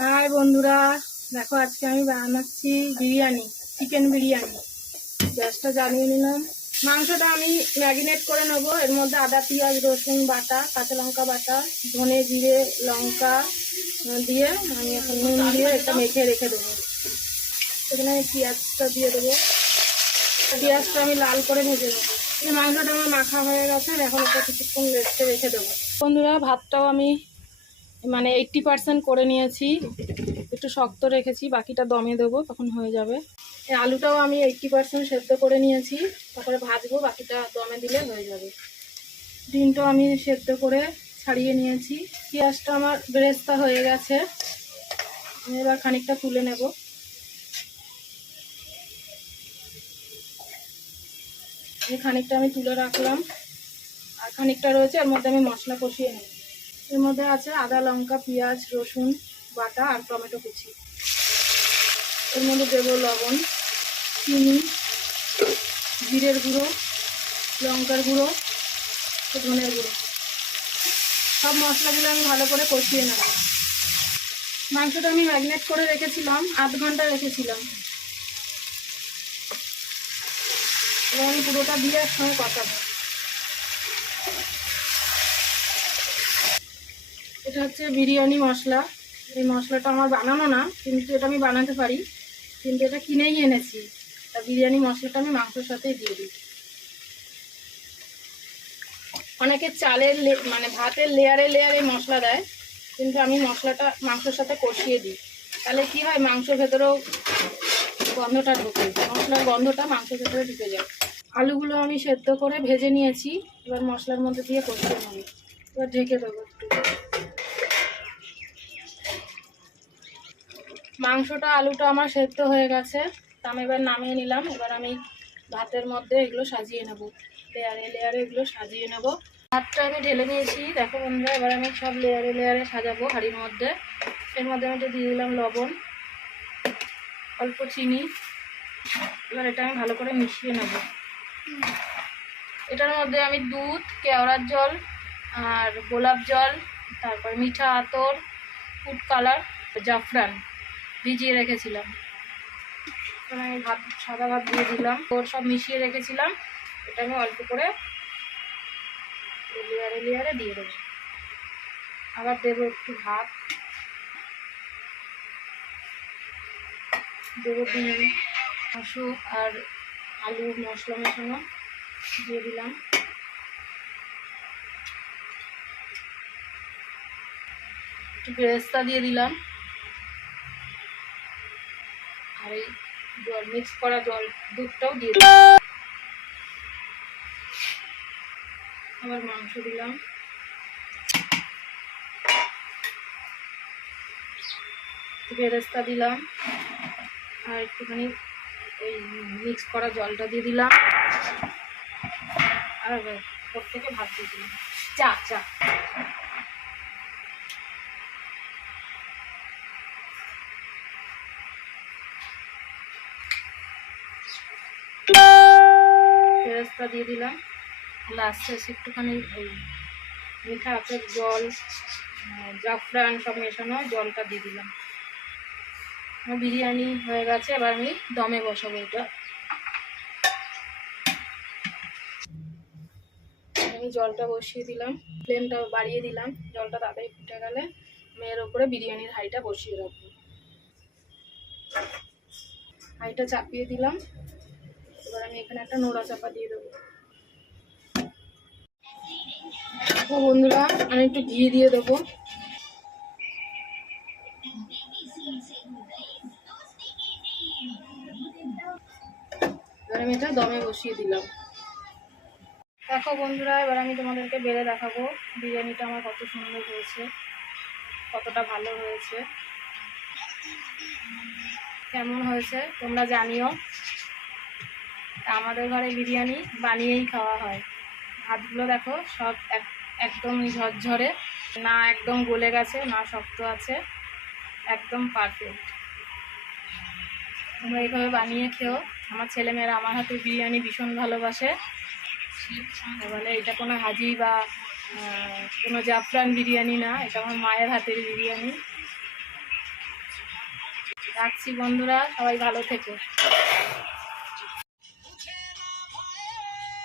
High বন্ধুরা, দেখো আজকে আমি বানাচ্ছি বিরিয়ানি চিকেন বিরিয়ানি। গ্যাসটা জ্বালিয়ে নিলাম। মাংসটা আমি ম্যারিনেট করে নেব। এর মধ্যে আদা, পেঁয়াজ, রসুন বাটা, কাঁচা লঙ্কা বাটা, ধনে জিরে, লঙ্কা দিয়ে আমি এখন নুন দিয়ে এটা মেখে রেখে দেবো। সেখানে আমি পেঁয়াজটা দিয়ে দেবো। পেঁয়াজটা আমি লাল করে ভেজে নেব। এই মাংসটা আমার মাখা হয়ে গেছে এখন এটা কিছুক্ষণ রেস্টে রেখে দেবো। বন্ধুরা, ভাতটাও আমি মানে এইট্টি পার্সেন্ট করে নিয়েছি। একটু শক্ত রেখেছি, বাকিটা দমে দেবো, তখন হয়ে যাবে। এই আলুটাও আমি এইট্টি পার্সেন্ট সেদ্ধ করে নিয়েছি, তারপরে ভাজবো, বাকিটা দমে দিলে হয়ে যাবে। ডিমটাও আমি সেদ্ধ করে ছাড়িয়ে নিয়েছি। পেঁয়াজটা আমার বেরেস্তা হয়ে গেছে। আমি এবার খানিকটা তুলে নেব। এই খানিকটা আমি তুলে রাখলাম। আর খানিকটা রয়েছে, এর মধ্যে আমি মশলা কষিয়ে নেব। এর মধ্যে আছে আদা, লঙ্কা, পেঁয়াজ, রসুন, বাটা আর টমেটো কুচি। এর মধ্যে দেবো লবণ, চিনি, জিরের গুঁড়ো, লঙ্কার গুঁড়ো, ধনের গুঁড়ো। সব মশলাগুলো আমি ভালো করে কষিয়ে নেব। মাংসটা আমি ম্যাগনেট করে রেখেছিলাম, আধ ঘণ্টা রেখেছিলাম। আমি পুরোটা দিয়ে একসঙ্গে কষাবো। এটা হচ্ছে বিরিয়ানি মশলা। এই মশলাটা আমার বানানো না, কিন্তু এটা আমি বানাতে পারি। কিন্তু এটা কিনেই এনেছি। তা বিরিয়ানি মশলাটা আমি মাংসের সাথেই দিয়ে দিই। অনেকে চালের মানে ভাতের লেয়ারে লেয়ারে মশলা দেয়, কিন্তু আমি মশলাটা মাংসের সাথে কষিয়ে দিই। তাহলে কি হয়, মাংসের ভেতরেও গন্ধটা ঢোকে। মশলার গন্ধটা মাংসের ভেতরে ঢুকে যায়। আলুগুলো আমি সেদ্ধ করে ভেজে নিয়েছি। এবার মশলার মধ্যে দিয়ে কষিয়ে নেব। এবার ঢেকে দেবো মাংসটা, আলুটা আমার সেদ্ধ হয়ে গেছে। তা আমি এবার নামিয়ে নিলাম। এবার আমি ভাতের মধ্যে এগুলো সাজিয়ে নেব। লেয়ারে লেয়ারে এগুলো সাজিয়ে নেব। ভাতটা আমি ঢেলে নিয়েছি। দেখো বন্ধুরা, এবার আমি সব লেয়ারে লেয়ারে সাজাবো হাঁড়ির মধ্যে। এর মধ্যে আমি একটু দিয়ে দিলাম লবণ, অল্প চিনি। এবার এটা আমি ভালো করে মিশিয়ে নেব। এটার মধ্যে আমি দুধ, কেওড়ার জল আর গোলাপ জল, তারপর মিঠা আতর, ফুড কালার, জাফরান। ভিজিয়ে রেখেছিলাম। আমি ভাত, সাদা ভাত দিয়ে দিলাম। ওর সব মিশিয়ে রেখেছিলাম। এটা আমি অল্প করে লেয়ারে লেয়ারে দিয়ে দেবো। আবার দেবো একটু ভাত। দেবো ডিম মাসু আর আলু মশলা মেশানো দিয়ে দিলাম। একটু বেরেস্তা দিয়ে দিলাম। আর এই জল মিক্স করা জল দুধটাও দিয়ে দিলাম। আবার মাংস দিলাম। বেরেস্তা দিলাম। আর একটুখানি এই মিক্স করা জলটা দিয়ে দিলাম। আর ওপর থেকে ভাত দিয়ে দিলাম। চা চা। ফেরস্তা দিয়ে দিলাম। লাস্টে একটুখানি মিঠা আতর জল জাফরান সব মেশানো, জলটা দিয়ে দিলাম। বিরিয়ানি হয়ে গেছে, এবার আমি দমে বসাবো এটা। আমি জলটা বসিয়ে দিলাম ফ্লেমটা বাড়িয়ে দিলাম, জলটা তাড়াতাড়ি ফুটে গেলে মেয়ের ওপরে বিরিয়ানির হাঁড়িটা বসিয়ে রাখব। হাঁড়িটা চাপিয়ে দিলাম। এবার আমি এখানে একটা নোড়া চাপা দিয়ে দেবো। ও বন্ধুরা, আমি একটু ঘি দিয়ে দেবো। এবার আমি এটা দমে বসিয়ে দিলাম। দেখো বন্ধুরা, এবার আমি তোমাদেরকে বেড়ে দেখাবো। বিরিয়ানিটা আমার কত সুন্দর হয়েছে, কতটা ভালো হয়েছে। কেমন হয়েছে, তোমরা জানিও। আমাদের ঘরে বিরিয়ানি বানিয়েই খাওয়া হয়। ভাতগুলো দেখো, সব এক- একদম ঝরঝরে। না একদম গলে গেছে, না শক্ত আছে, একদম পারফেক্ট তোমরা এইভাবে বানিয়ে খেও। আমার ছেলেমেয়েরা আমার হাতে বিরিয়ানি ভীষণ ভালোবাসে। বলে, এটা কোনো হাজি বা কোনো জাফরান বিরিয়ানি না, এটা আমার মায়ের হাতের বিরিয়ানি। রাখছি বন্ধুরা, সবাই ভালো থেকো।